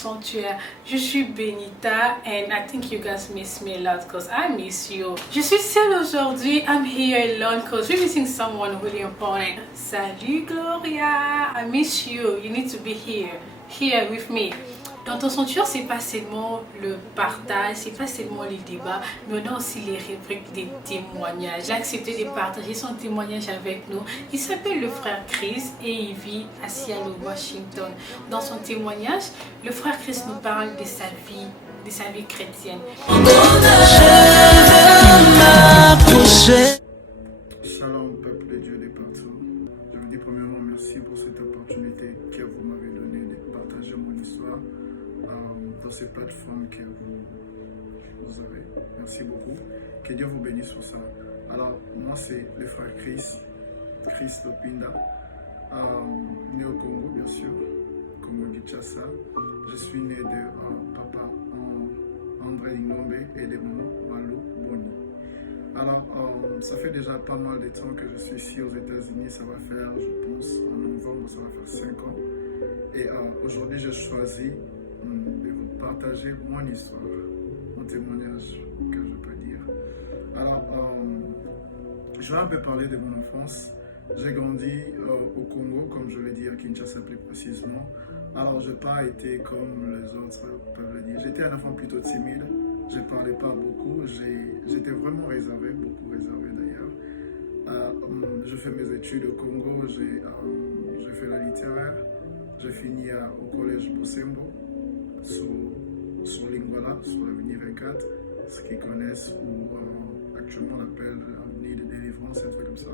sanctuaire. Je suis Benita and I think you guys miss me a lot because I miss you. Je suis seule aujourd'hui. I'm here alone because we're missing someone really important. Salut Gloria, I miss you. You need to be here with me. Dans ton sanctuaire, c'est pas seulement le partage, c'est pas seulement les débats, mais on a aussi les rubriques des témoignages. Il a accepté de partager son témoignage avec nous. Il s'appelle le frère Chris et il vit à Seattle, Washington. Dans son témoignage, le frère Chris nous parle de sa vie chrétienne. Shalom, peuple de Dieu de partout. Je vous dis premièrement merci pour cette opportunité que vous m'avez donnée de partager mon histoire dans ces plateformes que vous avez. Merci beaucoup. Que Dieu vous bénisse pour ça. Alors, moi, c'est le frère Chris Lopinda, né au Congo, bien sûr, Congo-Kinshasa. Je suis né de papa André Ingombe et de maman Malo Boni. Alors, ça fait déjà pas mal de temps que je suis ici aux États-Unis. Ça va faire, je pense, en novembre, ça va faire 5 ans. Et aujourd'hui, j'ai choisi de vous partager mon histoire, mon témoignage, que je peux dire. Alors, je vais un peu parler de mon enfance. J'ai grandi au Congo, comme je l'ai dit, à Kinshasa plus précisément. Alors, je n'ai pas été comme les autres peuvent le dire. J'étais un enfant plutôt timide. Je ne parlais pas beaucoup. J'étais vraiment réservé, beaucoup réservé d'ailleurs. Je fais mes études au Congo. J'ai fait la littéraire. J'ai fini au collège Bosembo, sur Lingwala, sur l'avenue 24, ceux qui connaissent, ou actuellement on l'appelle l'avenue de délivrance, un truc comme ça.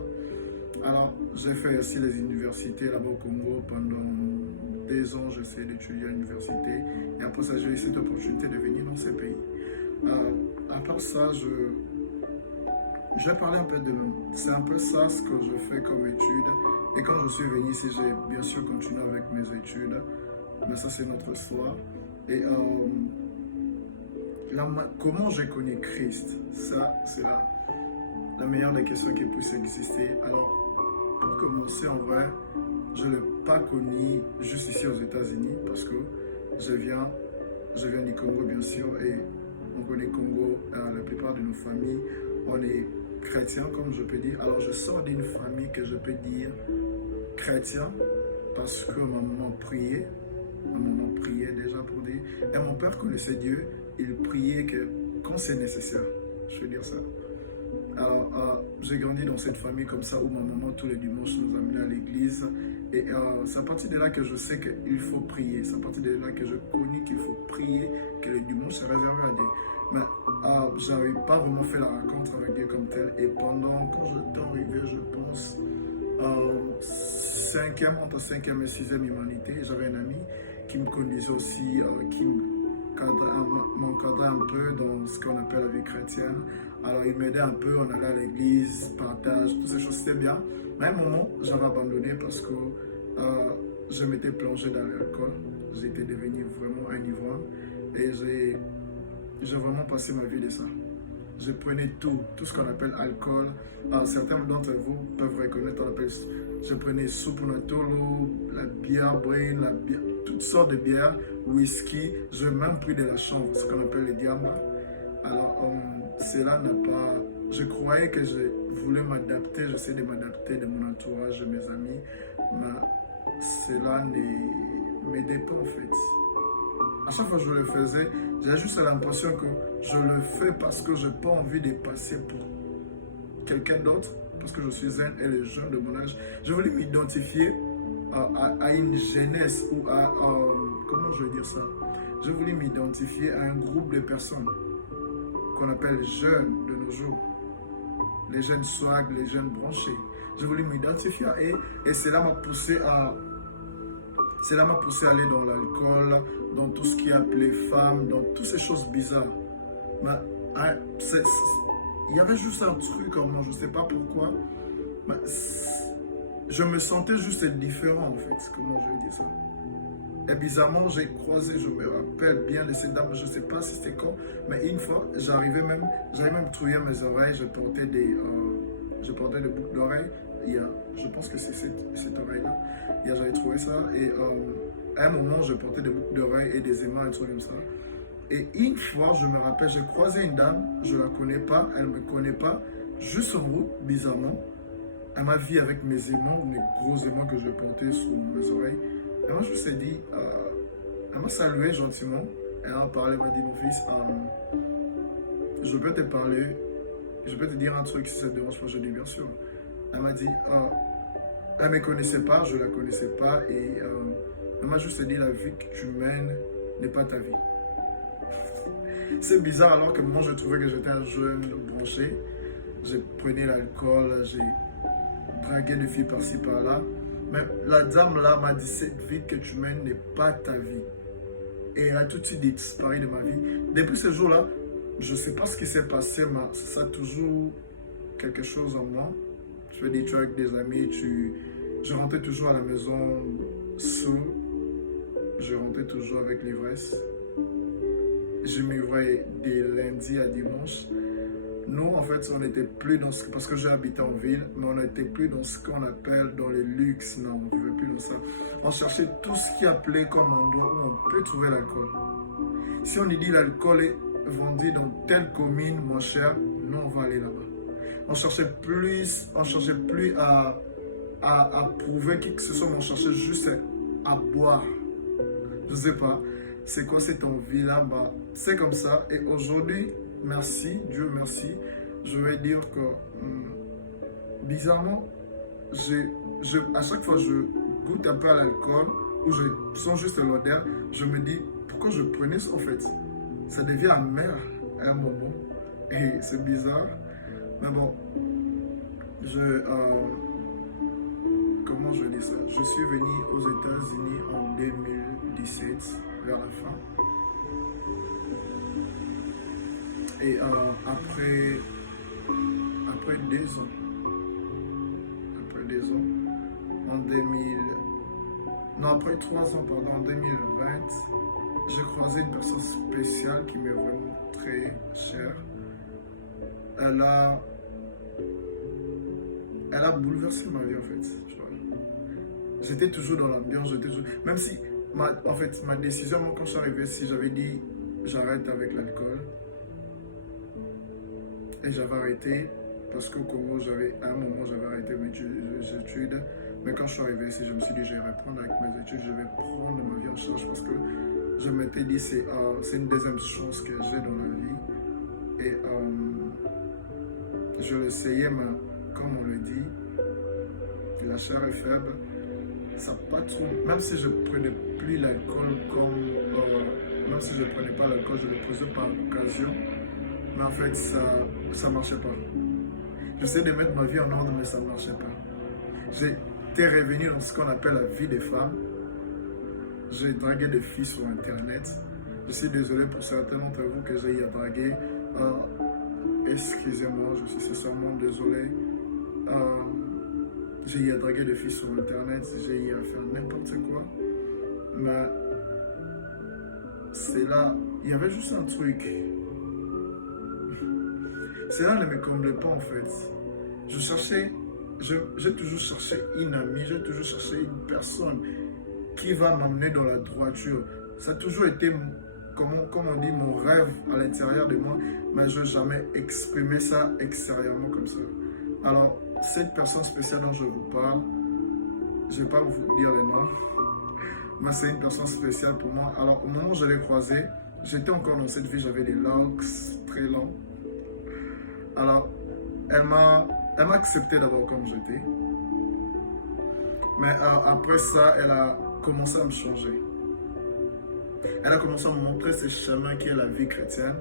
Alors, j'ai fait aussi les universités là-bas au Congo. Pendant 2 ans, j'essayais d'étudier à l'université. Et après ça, j'ai eu cette opportunité de venir dans ces pays. À part ça, je vais parler un peu de... C'est un peu ça ce que je fais comme études. Et quand je suis venu ici, j'ai bien sûr continué avec mes études. Mais ça, c'est notre histoire. Et comment j'ai connu Christ? Ça, c'est la meilleure des questions qui puisse exister. Alors, pour commencer, en vrai, je ne l'ai pas connu juste ici aux États-Unis parce que je viens du Congo, bien sûr, et on connaît Congo, la plupart de nos familles, on est chrétiens, comme je peux dire. Alors, je sors d'une famille que je peux dire chrétien parce que ma maman priait déjà pour dire, et mon père connaissait Dieu, il priait que quand c'est nécessaire, je veux dire ça. Alors, j'ai grandi dans cette famille comme ça où ma maman tous les dimanches nous amenait à l'église. Et c'est à partir de là que je sais qu'il faut prier. C'est à partir de là que je connais qu'il faut prier, que le dimanche c'est réservé à Dieu. Mais je n'avais pas vraiment fait la rencontre avec Dieu comme tel. Et quand j'étais arrivé, je pense, entre 5e et 6e humanité, j'avais un ami qui me conduisait aussi, qui m'encadrait un peu dans ce qu'on appelle la vie chrétienne. Alors il m'aidait un peu, on allait à l'église, partage, toutes ces choses, c'était bien. Mais à un moment, j'avais abandonné parce que je m'étais plongé dans l'alcool. J'étais devenu vraiment un ivrogne et j'ai vraiment passé ma vie de ça. Je prenais tout ce qu'on appelle alcool. Certains d'entre vous peuvent reconnaître, je prenais Soupunatolo, la bière brain, toutes sortes de bières, whisky. J'ai même pris de la chanvre, ce qu'on appelle les diamants. Alors, cela n'a pas... Je croyais que je voulais m'adapter, j'essaie de m'adapter de mon entourage, de mes amis, mais cela ne m'aidait pas en fait. À chaque fois que je le faisais, j'ai juste l'impression que je le fais parce que je n'ai pas envie de passer pour quelqu'un d'autre, parce que je suis un et le jeune de mon âge. Je voulais m'identifier à une jeunesse ou à... comment je vais dire ça? Je voulais m'identifier à un groupe de personnes qu'on appelle jeunes de nos jours. Les jeunes swag, les jeunes branchés. Je voulais m'identifier à eux et cela m'a poussé à... Cela m'a poussé à aller dans l'alcool, dans tout ce qui est appelé femme, dans toutes ces choses bizarres. Mais il y avait juste un truc en moi, je ne sais pas pourquoi. Mais je me sentais juste différent en fait, comment je vais dire ça. Et bizarrement, j'ai croisé, je me rappelle bien de cette dame, je ne sais pas si c'était quand, mais une fois, j'avais même trouvé mes oreilles, je portais des boucles d'oreilles. Je pense que c'est cette oreille-là. J'avais trouvé ça. Et à un moment, je portais des boucles d'oreilles et des aimants et trucs comme ça. Et une fois, je me rappelle, j'ai croisé une dame, je la connais pas, elle me connaît pas. Juste en route, bizarrement, elle m'a vu avec mes aimants, mes gros aimants que je portais sous mes oreilles. Et moi, je me suis dit, elle m'a salué gentiment. Elle m'a parlé, elle m'a dit, mon fils, je peux te parler, je peux te dire un truc si ça te dérange pas. Je dis, bien sûr. Elle m'a dit, elle ne me connaissait pas, je ne la connaissais pas. Et elle m'a juste dit, la vie que tu mènes n'est pas ta vie. C'est bizarre alors que moi, je trouvais que j'étais un jeune branché. J'ai pris l'alcool, j'ai dragué des filles par-ci par-là. Mais la dame là m'a dit, cette vie que tu mènes n'est pas ta vie. Et elle a tout de suite disparu de ma vie. Depuis ce jour-là, je ne sais pas ce qui s'est passé, mais ça a toujours quelque chose en moi. Je veux dire, tu es avec des amis, je rentrais toujours à la maison sous. Je rentrais toujours avec l'ivresse. Je m'ivrais des lundis à dimanche. Nous, en fait, on n'était plus dans ce... Parce que j'ai habité en ville, mais on n'était plus dans ce qu'on appelle dans le luxe. Non, on ne vivait plus dans ça. On cherchait tout ce qui appelait comme endroit où on peut trouver l'alcool. Si on nous dit l'alcool est vendu dans telle commune moins cher, nous, on va aller là-bas. On cherchait plus à prouver qui que ce soit, mais on cherchait juste à boire. Je ne sais pas. C'est quoi cette envie-là? Bah, c'est comme ça. Et aujourd'hui, merci, Dieu merci, je vais dire que bizarrement, à chaque fois que je goûte un peu à l'alcool ou je sens juste l'odeur, je me dis pourquoi je prenais ça en fait. Ça devient amer à un moment et c'est bizarre. Mais bon, comment je dis ça? Je suis venu aux États-Unis en 2017, vers la fin. Et après 2 ans, après 3 ans, pardon, en 2020, j'ai croisé une personne spéciale qui m'est vraiment très chère. Elle a bouleversé ma vie en fait. J'étais toujours dans l'ambiance, même si, en fait, ma décision, moi, quand je suis arrivé, si j'avais dit j'arrête avec l'alcool, et j'avais arrêté parce qu'au Congo, à un moment, j'avais arrêté mes études. Mais quand je suis arrivé ici, je me suis dit, je vais reprendre avec mes études, je vais prendre ma vie en charge parce que je m'étais dit, c'est une deuxième chance que j'ai dans la vie. Et je l'essayais, mais comme on le dit, la chair est faible. Ça pas trop. Même si je prenais plus l'alcool même si je ne prenais pas l'alcool, je le prenais par occasion. Mais en fait, ça ne marchait pas. J'essayais de mettre ma vie en ordre, mais ça ne marchait pas. J'étais revenu dans ce qu'on appelle la vie des femmes. J'ai dragué des filles sur Internet. Je suis désolé pour certains d'entre vous que j'ai eu à draguer. Excusez-moi, je suis sincèrement désolé. J'ai eu à draguer des filles sur Internet. J'ai eu à faire n'importe quoi. Mais c'est là, il y avait juste un truc. Cela ne me comblait pas en fait. J'ai toujours cherché une amie, j'ai toujours cherché une personne qui va m'amener dans la droiture. Ça a toujours été, comme on dit, mon rêve à l'intérieur de moi, mais je n'ai jamais exprimé ça extérieurement comme ça. Alors, cette personne spéciale dont je vous parle, je ne vais pas vous dire le nom, mais c'est une personne spéciale pour moi. Alors, au moment où je l'ai croisée, j'étais encore dans cette vie, j'avais des locks très longs. Alors, elle m'a accepté d'abord comme j'étais. Mais après ça, elle a commencé à me changer. Elle a commencé à me montrer ce chemin qui est la vie chrétienne.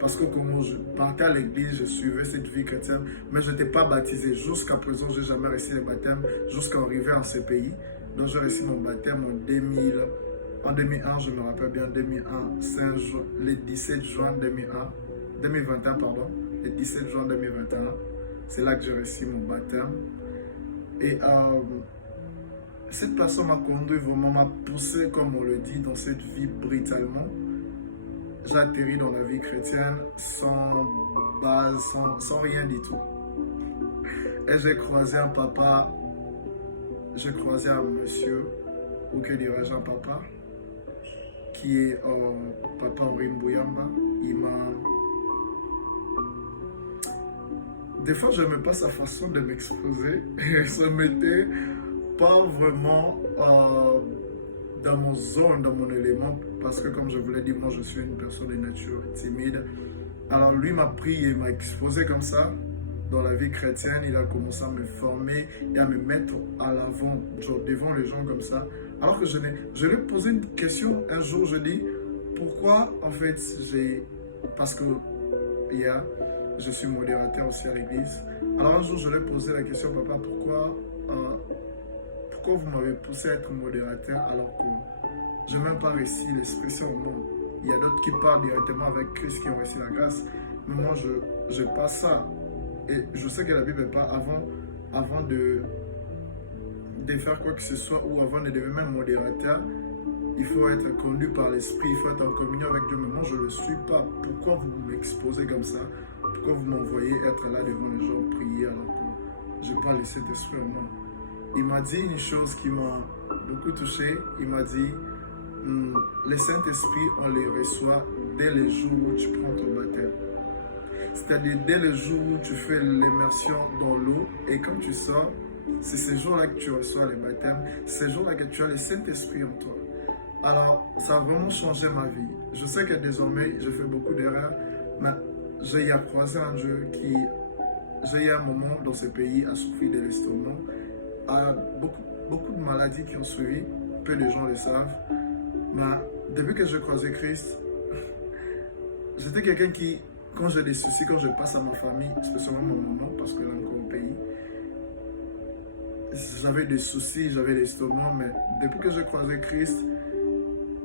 Parce que comme je partais à l'église, je suivais cette vie chrétienne, mais je n'étais pas baptisé. Jusqu'à présent, je n'ai jamais reçu le baptême, jusqu'à arriver en ce pays. Donc, j'ai reçu mon baptême en 2001, je me rappelle bien, 2001, le 17 juin 2021, pardon. Le 17 juin 2021, c'est là que j'ai reçu mon baptême. Et cette personne m'a conduit, vraiment m'a poussé, comme on le dit, dans cette vie brutalement. J'ai atterri dans la vie chrétienne sans base, sans rien du tout. Et j'ai croisé un papa, j'ai croisé un monsieur, ou que dirais-je, un papa, qui est Papa Aurine Bouyamba. Il m'a... Des fois, je n'aimais pas sa façon de m'exposer. Ça m'était pas vraiment dans mon zone, dans mon élément, parce que comme je vous l'ai dit, moi je suis une personne de nature timide. Alors lui m'a pris et m'a exposé comme ça dans la vie chrétienne. Il a commencé à me former et à me mettre à l'avant, genre devant les gens comme ça. Alors que je lui ai posé une question un jour, je dis, pourquoi en fait parce que je suis modérateur aussi à l'église. Alors un jour je lui ai posé la question, papa, pourquoi vous m'avez poussé à être modérateur alors que je n'ai même pas reçu l'Esprit sur moi. Il y a d'autres qui parlent directement avec Christ qui ont reçu la grâce. Mais moi, je n'ai pas ça. Et je sais que la Bible n'est pas avant de faire quoi que ce soit ou avant de devenir même modérateur. Il faut être conduit par l'Esprit, il faut être en communion avec Dieu. Mais moi, je ne le suis pas. Pourquoi vous m'exposez comme ça? Pourquoi vous m'envoyez être là devant les gens, prier alors que je n'ai pas laissé cet esprit en moi? Il m'a dit une chose qui m'a beaucoup touché. Il m'a dit, le Saint-Esprit, on les reçoit dès le jour où tu prends ton baptême. C'est-à-dire dès le jour où tu fais l'immersion dans l'eau et quand tu sors, c'est ce jour-là que tu reçois le baptême, c'est ce jour-là que tu as le Saint-Esprit en toi. Alors, ça a vraiment changé ma vie. Je sais que désormais, je fais beaucoup d'erreurs, mais j'ai croisé un Dieu qui, j'ai eu un moment dans ce pays à souffrir de l'estomac, à beaucoup de maladies qui ont suivi, peu de gens le savent. Mais depuis que j'ai croisé Christ, j'étais quelqu'un qui, quand j'ai des soucis, quand je passe à ma famille, spécialement mon maman, parce qu'elle est encore au pays, j'avais des soucis, j'avais l'estomac, mais depuis que j'ai croisé Christ,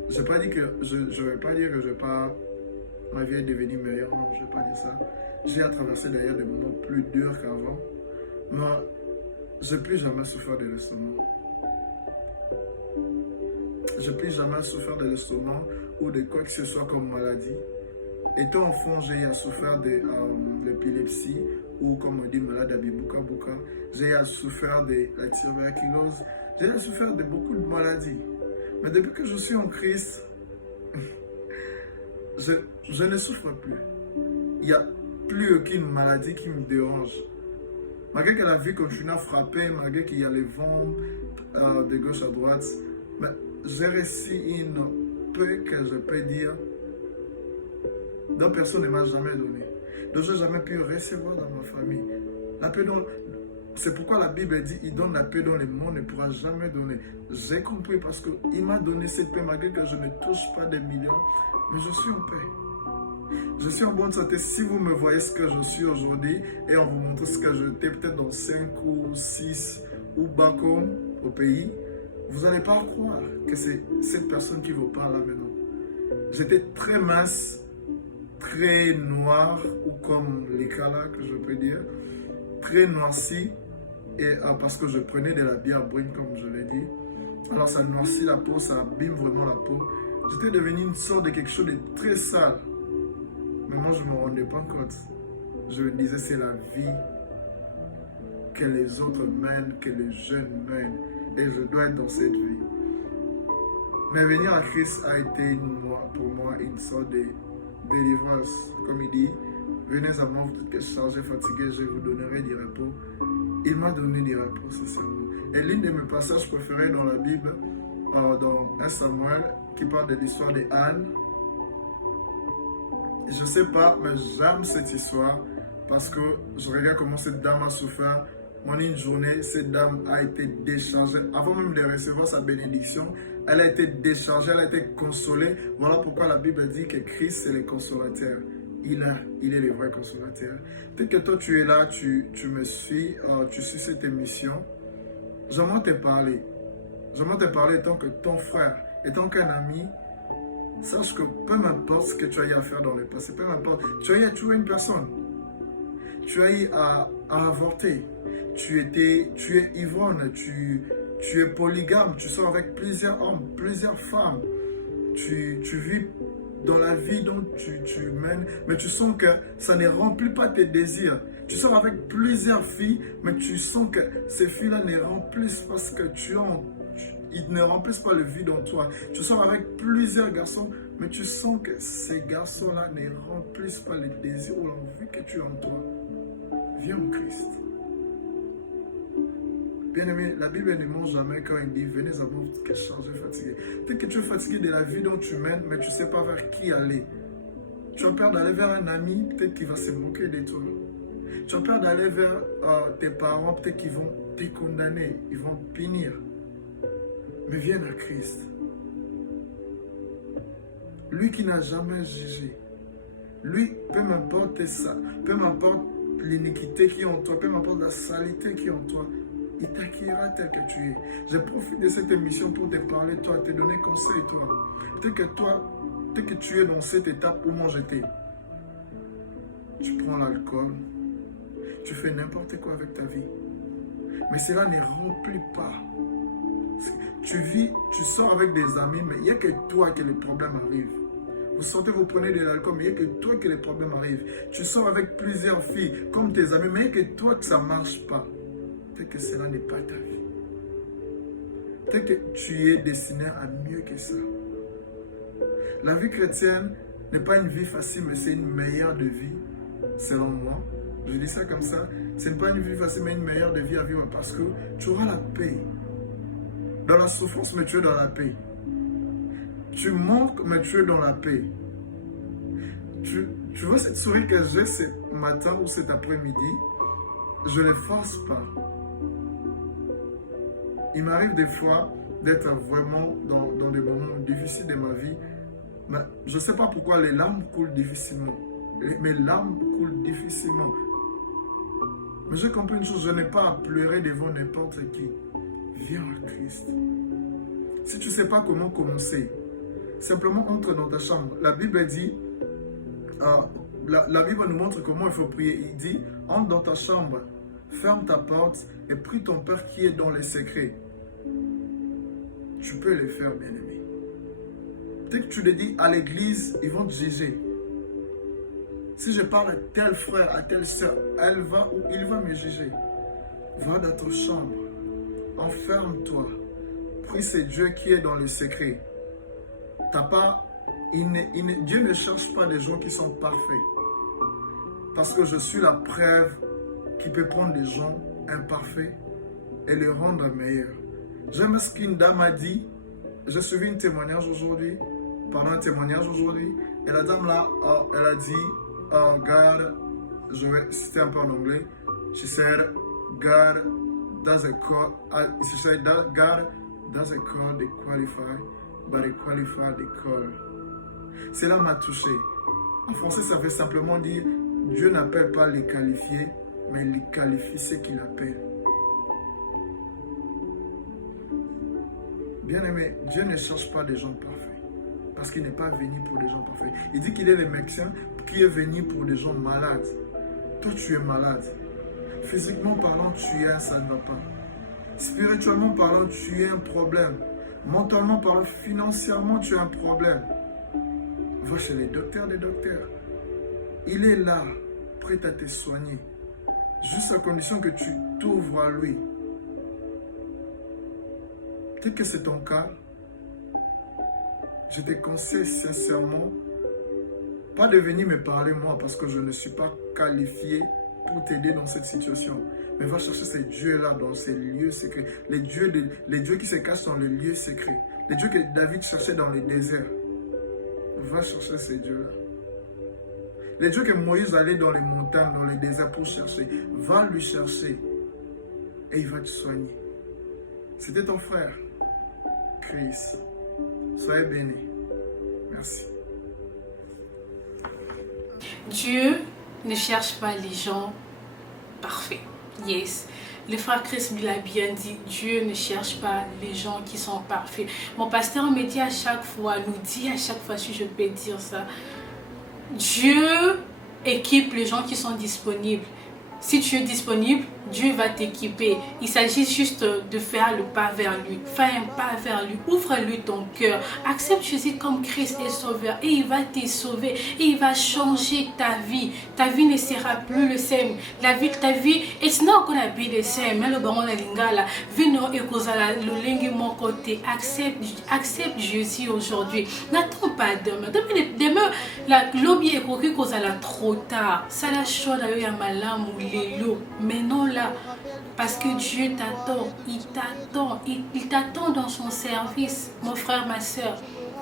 je ne vais pas dire que ma vie est devenue meilleure, non, je ne vais pas dire ça. J'ai traversé d'ailleurs des moments plus durs qu'avant, mais je n'ai plus jamais souffert de l'estomac. Je n'ai plus jamais souffert de l'estomac ou de quoi que ce soit comme maladie. Étant enfant, j'ai souffert de l'épilepsie ou comme on dit malade d'Abibuka-Buka. J'ai souffert de la tuberculose. J'ai souffert de beaucoup de maladies. Mais depuis que je suis en Christ, je ne souffre plus. Il n'y a plus aucune maladie qui me dérange. Malgré que la vie continue à frapper, malgré qu'il y a les vents de gauche à droite, mais j'ai réussi une paix que je peux dire dont personne ne m'a jamais donné, dont je n'ai jamais pu recevoir dans ma famille. La paix c'est pourquoi la Bible dit il donne la paix dont le monde ne pourra jamais donner. J'ai compris parce qu'il m'a donné cette paix malgré que je ne touche pas des millions, mais je suis en paix. Je suis en bonne santé. Si vous me voyez ce que je suis aujourd'hui et on vous montre ce que j'étais peut-être dans 5 ou 6 ou back home au pays, vous n'allez pas croire que c'est cette personne qui vous parle là maintenant. J'étais très mince, très noir, ou comme les Kala que je peux dire, très noirci, et parce que je prenais de la bière brune comme je l'ai dit. Alors ça noircit la peau, ça abîme vraiment la peau. J'étais devenu une sorte de quelque chose de très sale. Mais moi je ne me rendais pas compte. Je me disais c'est la vie que les autres mènent, que les jeunes mènent, et je dois être dans cette vie. Mais venir à Christ a été pour moi une sorte de délivrance. Comme il dit, venez à moi, vous êtes chargés, fatigués, je vous donnerai du repos. Il m'a donné du repos, sincèrement. Et l'un de mes passages préférés dans la Bible, dans 1 Samuel, qui parle de l'histoire de Anne. Je ne sais pas, mais j'aime cette histoire parce que je regarde comment cette dame a souffert. En une journée, cette dame a été déchargée. Avant même de recevoir sa bénédiction, elle a été déchargée, elle a été consolée. Voilà pourquoi la Bible dit que Christ, c'est le consolateur. Il est le vrai consolateur. Peut-être que toi, tu es là, tu me suis, tu suis cette émission. J'aimerais te parler. J'aimerais te parler en tant que ton frère, en tant qu'un ami. Sache que peu importe ce que tu as eu à faire dans le passé, peu importe, tu as eu à tuer une personne. Tu as eu à avorter. Tu es ivrogne, tu es polygame, tu sors avec plusieurs hommes, plusieurs femmes. Tu vis dans la vie dont tu mènes, mais tu sens que ça ne remplit pas tes désirs. Tu sors avec plusieurs filles, mais tu sens que ces filles-là ne remplissent pas ce que tu as. Ils ne remplissent pas le vide en toi. Tu sors avec plusieurs garçons, mais tu sens que ces garçons-là ne remplissent pas les désirs ou l'envie que tu as en toi. Viens en Christ. Bien-aimé, la Bible ne ment jamais quand il dit « Venez à moi qui êtes chargés, fatigués ». Peut-être que tu es fatigué de la vie dont tu mènes, mais tu ne sais pas vers qui aller. Tu as peur d'aller vers un ami, peut-être qu'il va se moquer de toi. Tu as peur d'aller vers tes parents, peut-être qu'ils vont te condamner, ils vont te punir. Mais viens à Christ. Lui qui n'a jamais jugé. Lui, peu m'importe ça, peu m'importe l'iniquité qui est en toi, peu m'importe la saleté qui est en toi, il t'accueillera tel que tu es. Je profite de cette émission pour te parler, toi, te donner conseil, toi. Peut-être que tu es dans cette étape où moi j'étais. Tu prends l'alcool, tu fais n'importe quoi avec ta vie. Mais cela ne remplit pas. Tu vis, tu sors avec des amis, mais il n'y a que toi que les problèmes arrivent. Vous sortez, vous prenez de l'alcool, mais il n'y a que toi que les problèmes arrivent. Tu sors avec plusieurs filles, comme tes amis, mais il n'y a que toi que ça ne marche pas. Peut-être que cela n'est pas ta vie. Peut-être que tu es destiné à mieux que ça. La vie chrétienne n'est pas une vie facile, mais c'est une meilleure de vie, selon moi. Je dis ça comme ça. Ce n'est pas une vie facile, mais une meilleure de vie à vivre parce que tu auras la paix. Dans la souffrance, mais tu es dans la paix. Tu manques, mais tu es dans la paix. Tu vois cette souris que j'ai ce matin ou cet après-midi, je ne force pas. Il m'arrive des fois d'être vraiment dans des moments difficiles de ma vie. Mais je ne sais pas pourquoi les larmes coulent difficilement. Mes larmes coulent difficilement. Mais j'ai compris une chose, je n'ai pas à pleurer devant n'importe qui. Viens à Christ. Si tu ne sais pas comment commencer, simplement entre dans ta chambre. La Bible dit, la Bible nous montre comment il faut prier. Il dit, entre dans ta chambre, ferme ta porte et prie ton Père qui est dans les secrets. Tu peux le faire, bien-aimé. Dès que tu le dis à l'église, ils vont te juger. Si je parle à tel frère, à telle soeur, elle va ou il va me juger. Va dans ta chambre, enferme-toi. Prie, c'est Dieu qui est dans le secret. Dieu ne cherche pas des gens qui sont parfaits. Parce que je suis la preuve qui peut prendre des gens imparfaits et les rendre meilleurs. J'aime ce qu'une dame a dit. J'ai suivi un témoignage aujourd'hui. Et la dame là, elle a dit, God, je vais citer un peu en anglais. She said, God doesn't call the qualified, but they qualify the call. Cela m'a touché. En français, ça veut simplement dire Dieu n'appelle pas les qualifiés, mais il qualifie ceux qu'il appelle. Bien-aimé, Dieu ne cherche pas des gens parfaits. Parce qu'il n'est pas venu pour des gens parfaits. Il dit qu'il est le médecin qui est venu pour des gens malades. Toi, tu es malade. Physiquement parlant, ça ne va pas. Spirituellement parlant, tu as un problème. Mentalement parlant, financièrement, tu as un problème. Va chez les docteurs des docteurs. Il est là, prêt à te soigner. Juste à condition que tu t'ouvres à lui. Peut-être que c'est ton cas. Je te conseille sincèrement, pas de venir me parler moi parce que je ne suis pas qualifié pour t'aider dans cette situation. Mais va chercher ces dieux-là dans ces lieux secrets. Les dieux qui se cachent dans les lieux secrets. Les dieux que David cherchait dans les déserts. Va chercher ces dieux-là. Les dieux que Moïse allait dans les montagnes, dans les déserts pour chercher. Va lui chercher et il va te soigner. C'était ton frère, Chris. Soyez bénis. Merci. Dieu ne cherche pas les gens parfaits. Yes. Le frère Chris l'a bien dit, Dieu ne cherche pas les gens qui sont parfaits. Mon pasteur me dit à chaque fois, si je peux dire ça, Dieu équipe les gens qui sont disponibles. Si tu es disponible, Dieu va t'équiper. Il s'agit juste de faire le pas vers lui. Fais un pas vers lui. Ouvre-lui ton cœur. Accepte Jésus comme Christ et Sauveur. Et il va te sauver. Et il va changer ta vie. Ta vie ne sera plus le same. Ta vie, it's not gonna be the same. Mais le baron de lingala, vino et kozala, le lingue mon côté. Accepte Jésus aujourd'hui. N'attends pas demain. Demain, la lobby est coquille kozala trop tard. Ça la chaude à ya malam ou l'élo. Mais non là. Parce que Dieu t'attend, il t'attend dans son service, mon frère, ma soeur.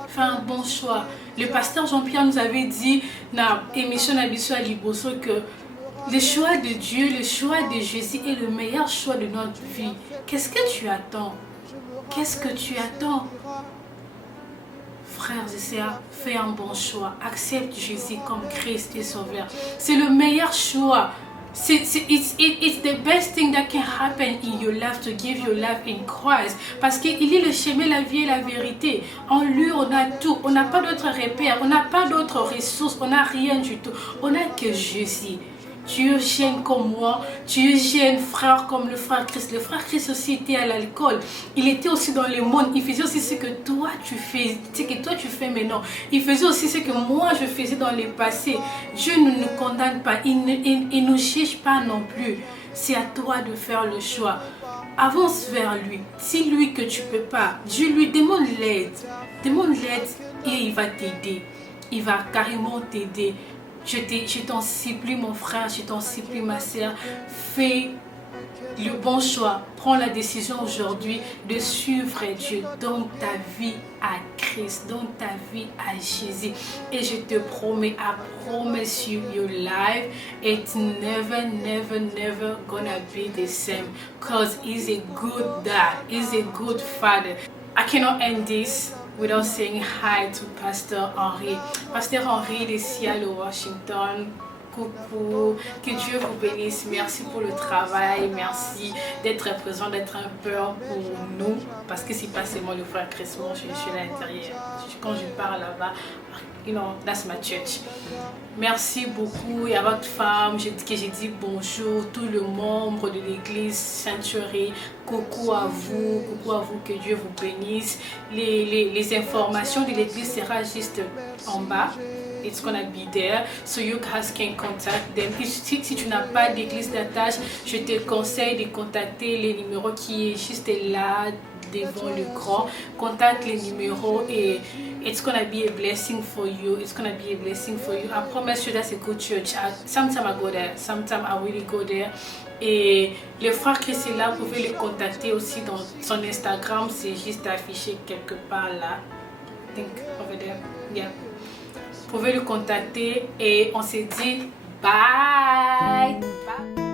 Fais un bon choix. Le pasteur Jean-Pierre nous avait dit dans l'émission Abisso à Liboso que le choix de Dieu, le choix de Jésus est le meilleur choix de notre vie. Qu'est-ce que tu attends? Qu'est-ce que tu attends? Frères et sœurs, fais un bon choix. Accepte Jésus comme Christ et Sauveur. C'est le meilleur choix. It's the best thing that can happen in your life, to give your life in Christ. Parce qu'il est le chemin, la vie et la vérité. En lui, on a tout. On n'a pas d'autres repères. On n'a pas d'autres ressources. On n'a rien du tout. On n'a que Jésus. Tu es jeune comme moi, tu es jeune frère comme le frère Christ. Le frère Christ aussi était à l'alcool. Il était aussi dans le monde. Il faisait aussi ce que toi tu fais, ce que toi tu fais maintenant. Il faisait aussi ce que moi je faisais dans le passé. Dieu ne nous condamne pas, il ne nous juge pas non plus. C'est à toi de faire le choix. Avance vers lui. Dis-lui que tu ne peux pas. Dieu lui demande l'aide. Demande l'aide et il va t'aider. Il va carrément t'aider. Je t'en supplie mon frère, je t'en supplie ma soeur, fais le bon choix. Prends la décision aujourd'hui de suivre Dieu. Donne ta vie à Christ, donne ta vie à Jésus. Et je te promets, I promise you, your life, it's never gonna be the same. Because he's a good dad, he's a good father. I cannot end this without saying hi to Pasteur Henri. Pasteur Henri de Seattle, Washington. Coucou, que Dieu vous bénisse. Merci pour le travail, merci d'être présent, d'être un peur pour nous. Parce que c'est pas seulement le frère Christmas, je suis à l'intérieur. Quand je pars là-bas, you know, that's my church. Merci beaucoup. Et à votre femme, j'ai dit bonjour, tout le membre de l'église Sanctuary. Coucou à vous, que Dieu vous bénisse. Les informations de l'église seront juste en bas. It's gonna be there, so you guys can contact them. Si tu n'as pas d'église d'attache, je te conseille de contacter les numéros qui est juste là devant l'écran. Contacte les numéros et it's gonna be a blessing for you. It's gonna be a blessing for you. I promise you that's a good church. Sometimes I go there, sometimes I really go there. Et le frère Chris est là, vous pouvez le contacter aussi dans son Instagram, c'est juste affiché quelque part là. I think over there, yeah. Vous pouvez le contacter et on se dit bye. Bye.